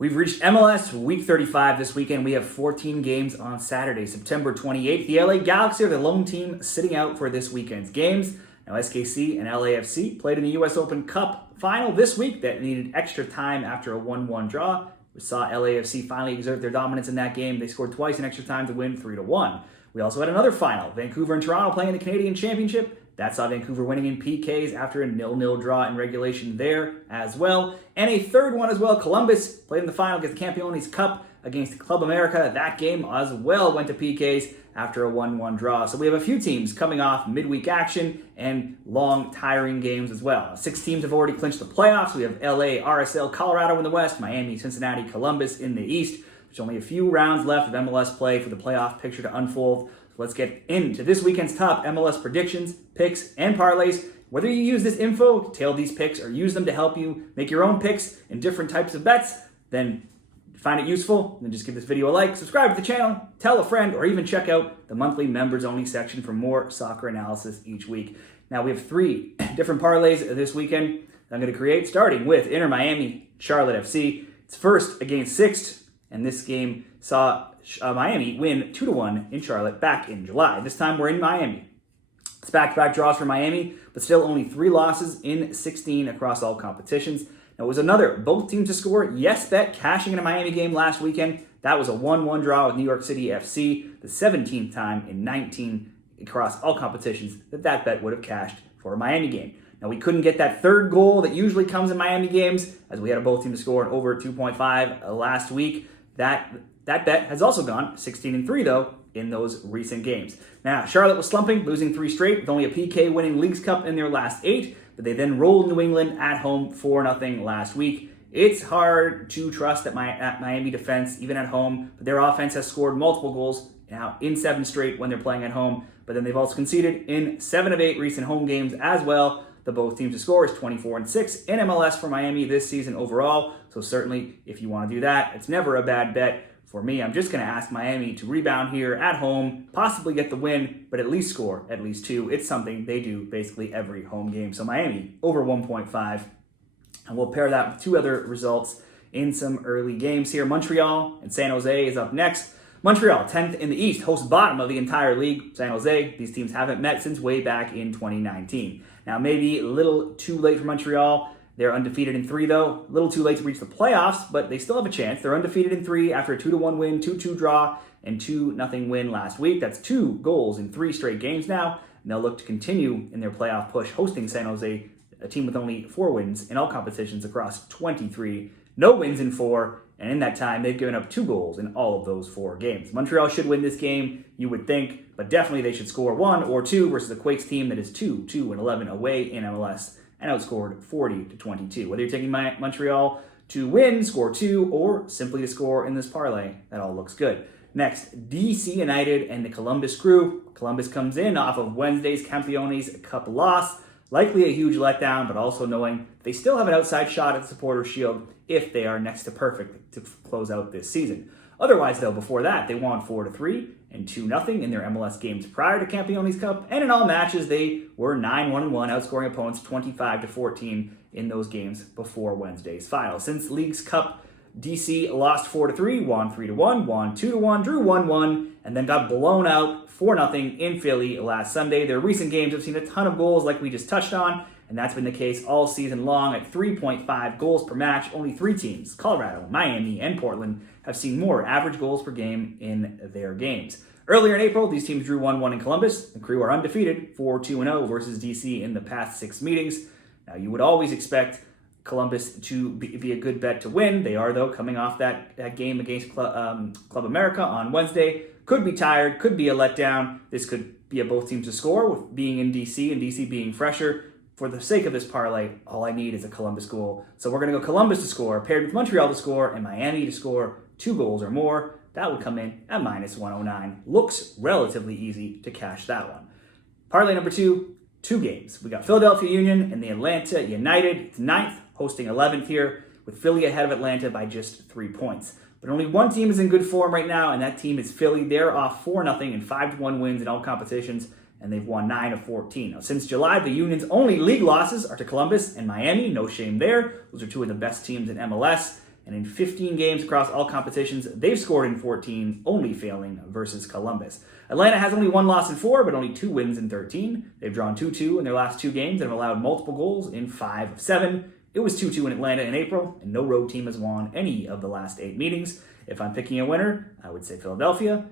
We've reached MLS Week 35 this weekend. We have 14 games on Saturday, September 28th. The LA Galaxy are the lone team sitting out for this weekend's games. Now, SKC and LAFC played in the U.S. Open Cup final this week that needed extra time after a 1-1 draw. We saw LAFC finally exert their dominance in that game. They scored twice in extra time to win 3-1. We also had another final, Vancouver and Toronto playing in the Canadian Championship. That saw Vancouver winning in PKs after a 0-0 draw in regulation there as well. And a third one as well, Columbus played in the final against the Campeones Cup against Club America. That game as well went to PKs after a 1-1 draw. So we have a few teams coming off midweek action and long, tiring games as well. 6 teams have already clinched the playoffs. We have LA, RSL, Colorado in the West, Miami, Cincinnati, Columbus in the East. There's only a few rounds left of MLS play for the playoff picture to unfold. Let's get into this weekend's top MLS predictions, picks, and parlays. Whether you use this info to tail these picks or use them to help you make your own picks in different types of bets, then find it useful, then just give this video a like, subscribe to the channel, tell a friend, or even check out the monthly members-only section for more soccer analysis each week. Now, we have 3 different parlays this weekend that I'm going to create, starting with Inter Miami, Charlotte FC. It's first against 6th, and this game saw Miami win 2-1 in Charlotte back in July. This time we're in Miami. It's back-to-back draws for Miami, but still only 3 losses in 16 across all competitions. Now, it was another both teams to score yes bet cashing in a Miami game last weekend. That was a 1-1 draw with New York City FC, the 17th time in 19 across all competitions that bet would have cashed for a Miami game. Now, we couldn't get that third goal that usually comes in Miami games, as we had a both team to score an over 2.5 last week. That bet has also gone 16-3, though, in those recent games. Now, Charlotte was slumping, losing 3 straight, with only a PK winning Leagues Cup in their last 8, but they then rolled New England at home 4-0 last week. It's hard to trust at Miami defense, even at home, but their offense has scored multiple goals now in 7 straight when they're playing at home, but then they've also conceded in 7 of 8 recent home games as well. The both teams to score is 24-6 in MLS for Miami this season overall, so certainly if you want to do that, it's never a bad bet. For me, I'm just going to ask Miami to rebound here at home, possibly get the win, but at least score at least 2. It's something they do basically every home game. So Miami over 1.5. And we'll pair that with 2 other results in some early games here. Montreal and San Jose is up next. Montreal, 10th in the East, hosts bottom of the entire league. San Jose, these teams haven't met since way back in 2019. Now, maybe a little too late for Montreal. They're undefeated in 3, though. A little too late to reach the playoffs, but they still have a chance. They're undefeated in 3 after a 2-1 win, 2-2 draw, and 2-0 win last week. That's 2 goals in 3 straight games now. And they'll look to continue in their playoff push, hosting San Jose, a team with only 4 wins in all competitions across 23. No wins in 4, and in that time, they've given up 2 goals in all of those 4 games. Montreal should win this game, you would think, but definitely they should score 1 or 2 versus the Quakes team that is 2-2-11 away in MLS. And outscored 40-22. Whether you're taking Montreal to win, score 2, or simply to score in this parlay, that all looks good. Next, DC United and the Columbus Crew. Columbus comes in off of Wednesday's Campeones Cup loss. Likely a huge letdown, but also knowing they still have an outside shot at the Supporters' Shield if they are next to perfect to close out this season. Otherwise, though, before that, they won 4-3 and 2-0 in their MLS games prior to Campeones Cup, and in all matches, they were 9-1-1, outscoring opponents 25-14 in those games before Wednesday's final. Since Leagues Cup, DC lost 4-3, won 3-1, won 2-1, drew 1-1, and then got blown out 4-0 in Philly last Sunday. Their recent games have seen a ton of goals like we just touched on, and that's been the case all season long at 3.5 goals per match. Only 3 teams, Colorado, Miami, and Portland, have seen more average goals per game in their games. Earlier in April, these teams drew 1-1 in Columbus. The Crew are undefeated, 4-2-0 versus DC in the past 6 meetings. Now, you would always expect Columbus to be a good bet to win. They are, though, coming off that game against Club America on Wednesday. Could be tired, could be a letdown. This could be a both teams to score, with being in DC and DC being fresher. For the sake of this parlay, all I need is a Columbus goal. So we're going to go Columbus to score, paired with Montreal to score, and Miami to score 2 goals or more. That would come in at -109. Looks relatively easy to cash that one. Parlay number 2, 2 games. We got Philadelphia Union and the Atlanta United. It's 9th, hosting 11th here, with Philly ahead of Atlanta by just 3 points. But only one team is in good form right now, and that team is Philly. They're off 4-0 and 5-1 wins in all competitions, and they've won 9 of 14. Now, since July, the Union's only league losses are to Columbus and Miami. No shame there. Those are 2 of the best teams in MLS. And in 15 games across all competitions, they've scored in 14, only failing versus Columbus. Atlanta has only 1 loss in 4, but only 2 wins in 13. They've drawn 2-2 in their last 2 games and have allowed multiple goals in 5 of 7. It was 2-2 in Atlanta in April, and no road team has won any of the last 8 meetings. If I'm picking a winner, I would say Philadelphia.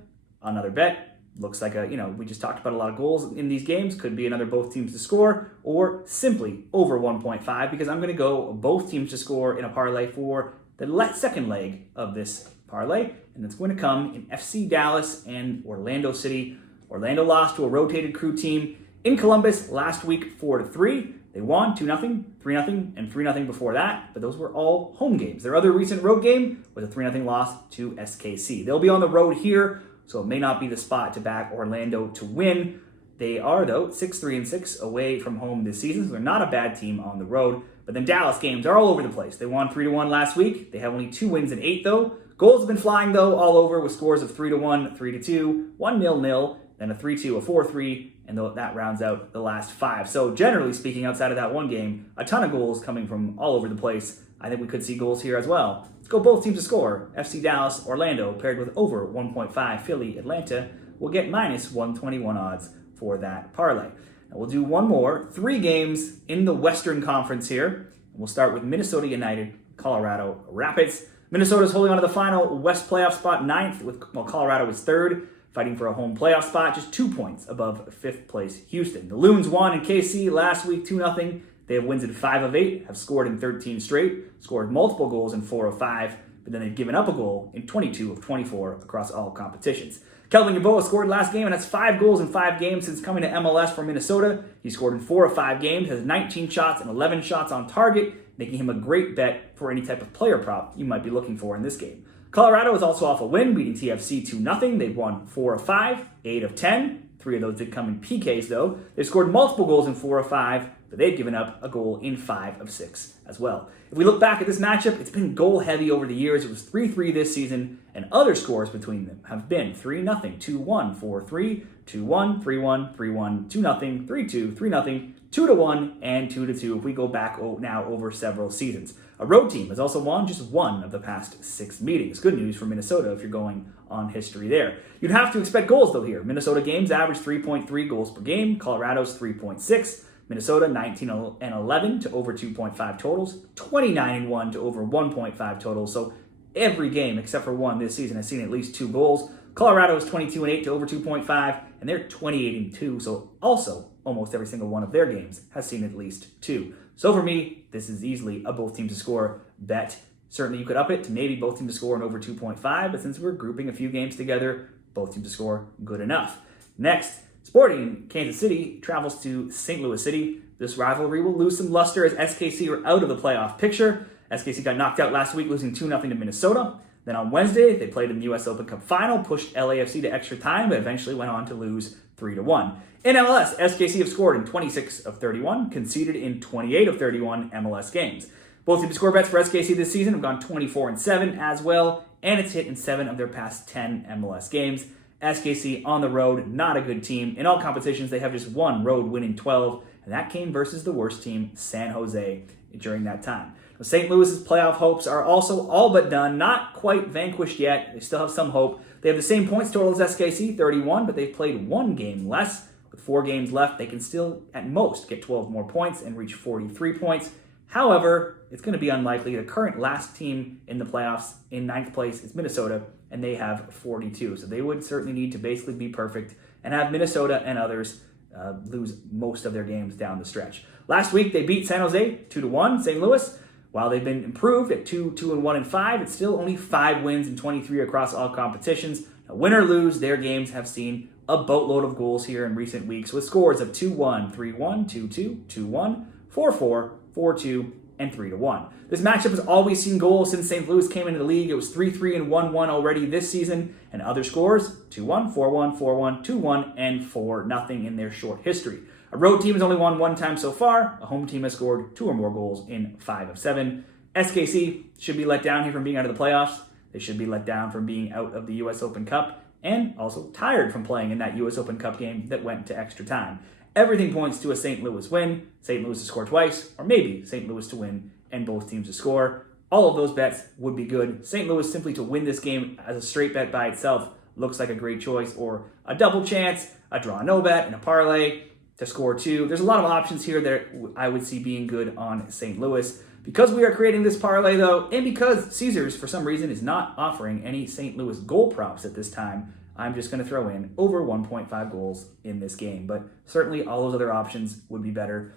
Another bet. Looks like we just talked about a lot of goals in these games. Could be another both teams to score, or simply over 1.5, because I'm going to go both teams to score in a parlay for the second leg of this parlay, and it's going to come in FC Dallas and Orlando City. Orlando lost to a rotated crew team in Columbus last week 4-3. They won 2-0, 3-0, and 3-0 before that, but those were all home games. Their other recent road game was a 3-0 loss to SKC. They'll be on the road here, so it may not be the spot to back Orlando to win. They are, though, 6-3-6 away from home this season, so they're not a bad team on the road. But then Dallas games are all over the place. They won 3-1 last week. They have only 2 wins in 8, though. Goals have been flying, though, all over with scores of 3-1, 3-2, 1-0, then a 3-2, a 4-3, and that rounds out the last 5. So generally speaking, outside of that one game, a ton of goals coming from all over the place. I think we could see goals here as well. Let's go both teams to score. FC Dallas, Orlando, paired with over 1.5. Philly, Atlanta will get minus 121 odds for that parlay. Now we'll do one more. 3 games in the Western Conference here. We'll start with Minnesota United, Colorado Rapids. Minnesota's holding on to the final West playoff spot, 9th, while Colorado is 3rd, fighting for a home playoff spot, just 2 points above 5th place Houston. The Loons won in KC last week 2-0. They have wins in 5 of 8, have scored in 13 straight, scored multiple goals in 4 of 5, but then they've given up a goal in 22 of 24 across all competitions. Kelvin Yeboah scored last game and has 5 goals in 5 games since coming to MLS for Minnesota. He scored in 4 of 5 games, has 19 shots and 11 shots on target, making him a great bet for any type of player prop you might be looking for in this game. Colorado is also off a win, beating TFC 2-0. They've won 4 of 5, 8 of 10. 3 of those did come in PKs, though. They've scored multiple goals in 4 of 5, but they've given up a goal in 5 of 6 as well. If we look back at this matchup, it's been goal-heavy over the years. It was 3-3 this season, and other scores between them have been 3-0, 2-1, 4-3, 2-1, 3-1, 3-1, 2-0, 3-2, 3-0, 2-1, and 2-2 if we go back now over several seasons. A road team has also won just 1 of the past 6 meetings. Good news for Minnesota if you're going on history there. You'd have to expect goals, though, here. Minnesota games average 3.3 goals per game. Colorado's 3.6. Minnesota 19-11 to over 2.5 totals. 29-1 to over 1.5 totals. So every game except for one this season has seen at least 2 goals. Colorado is 22-8 to over 2.5, and they're 28-2. So also almost every single one of their games has seen at least 2. So for me, this is easily a both teams to score bet. Certainly you could up it to maybe both teams to score and over 2.5, but since we're grouping a few games together, both teams to score, good enough. Next, Sporting Kansas City travels to St. Louis City. This rivalry will lose some luster as SKC are out of the playoff picture. SKC got knocked out last week, losing 2-0 to Minnesota. Then on Wednesday, they played in the US Open Cup final, pushed LAFC to extra time, but eventually went on to lose 3-1. In MLS, SKC have scored in 26 of 31, conceded in 28 of 31 MLS games. Both team score bets for SKC this season have gone 24-7 as well, and it's hit in 7 of their past 10 MLS games. SKC on the road, not a good team. In all competitions, they have just 1 road win in 12, and that came versus the worst team, San Jose, during that time. St. Louis's playoff hopes are also all but done, not quite vanquished yet. They still have some hope. They have the same points total as SKC, 31, but they've played 1 game less. With 4 games left, they can still, at most, get 12 more points and reach 43 points. However, it's going to be unlikely. The current last team in the playoffs in 9th place is Minnesota, and they have 42. So they would certainly need to basically be perfect and have Minnesota and others lose most of their games down the stretch. Last week, they beat San Jose 2-1, St. Louis. While they've been improved at 2-1, and 5, it's still only 5 wins and 23 across all competitions. Now, win or lose, their games have seen a boatload of goals here in recent weeks with scores of 2-1, 3-1, 2-2, 2-1, 4-4, 4-2, and 3-1. This matchup has always seen goals since St. Louis came into the league. It was 3-3 and 1-1 already this season, and other scores 2-1, 4-1, 4-1, 2-1, and 4-0 in their short history. A road team has only won 1 time so far. A home team has scored 2 or more goals in 5 of 7. SKC should be let down here from being out of the playoffs. They should be let down from being out of the US Open Cup, and also tired from playing in that US Open Cup game that went to extra time. Everything points to a St. Louis win, St. Louis to score twice, or maybe St. Louis to win and both teams to score. all of those bets would be good. St. Louis simply to win this game as a straight bet by itself looks like a great choice, or a double chance, a draw no bet, and a parlay to score 2. There's a lot of options here that I would see being good on St. Louis. Because we are creating this parlay, though, and because Caesars, for some reason, is not offering any St. Louis goal props at this time, I'm just going to throw in over 1.5 goals in this game. But certainly all those other options would be better,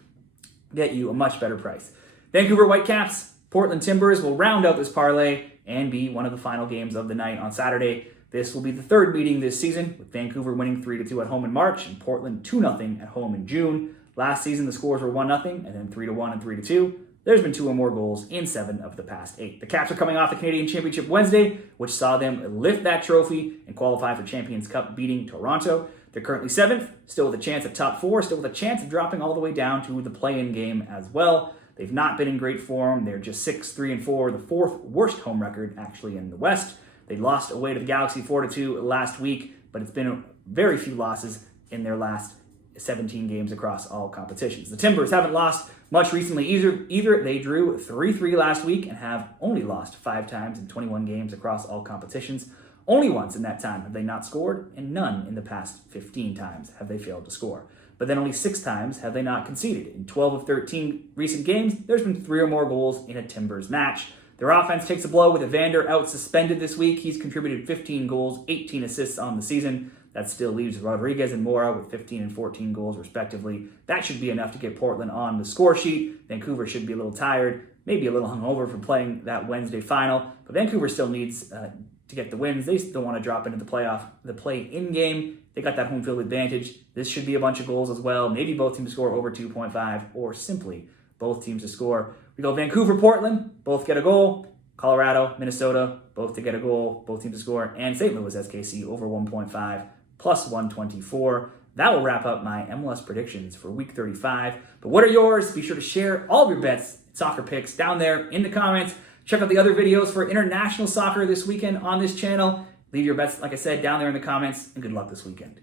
get you a much better price. Vancouver Whitecaps, Portland Timbers will round out this parlay and be one of the final games of the night on Saturday. This will be the third meeting this season, with Vancouver winning 3-2 at home in March and Portland 2-0 at home in June. Last season, the scores were 1-0 and then 3-1 and 3-2. There's been 2 or more goals in 7 of the past 8. The Caps are coming off the Canadian Championship Wednesday, which saw them lift that trophy and qualify for Champions Cup, beating Toronto. They're currently 7th, still with a chance at top 4, still with a chance of dropping all the way down to the play-in game as well. They've not been in great form. They're just 6-3-4, the 4th worst home record actually in the West. They lost away to the Galaxy 4-2 last week, but it's been very few losses in their last 17 games across all competitions. The Timbers haven't lost much recently either. They drew 3-3 last week and have only lost 5 times in 21 games across all competitions. Only once in that time have they not scored, and none in the past 15 times have they failed to score. But then only 6 times have they not conceded. In 12 of 13 recent games, there's been 3 or more goals in a Timbers match. Their offense takes a blow with Evander out suspended this week. He's contributed 15 goals, 18 assists on the season. That still leaves Rodriguez and Mora with 15 and 14 goals respectively. That should be enough to get Portland on the score sheet. Vancouver should be a little tired, maybe a little hungover from playing that Wednesday final, but Vancouver still needs to get the wins. They still want to drop into the play-in game. They got that home field advantage. This should be a bunch of goals as well. Maybe both teams score over 2.5, or simply both teams to score. We go Vancouver, Portland, both get a goal. Colorado, Minnesota, both to get a goal, both teams to score. And St. Louis, SKC, over 1.5. plus 124. That will wrap up my MLS predictions for week 35. But what are yours? Be sure to share all of your bets, soccer picks down there in the comments. Check out the other videos for international soccer this weekend on this channel. Leave your bets, like I said, down there in the comments, and good luck this weekend.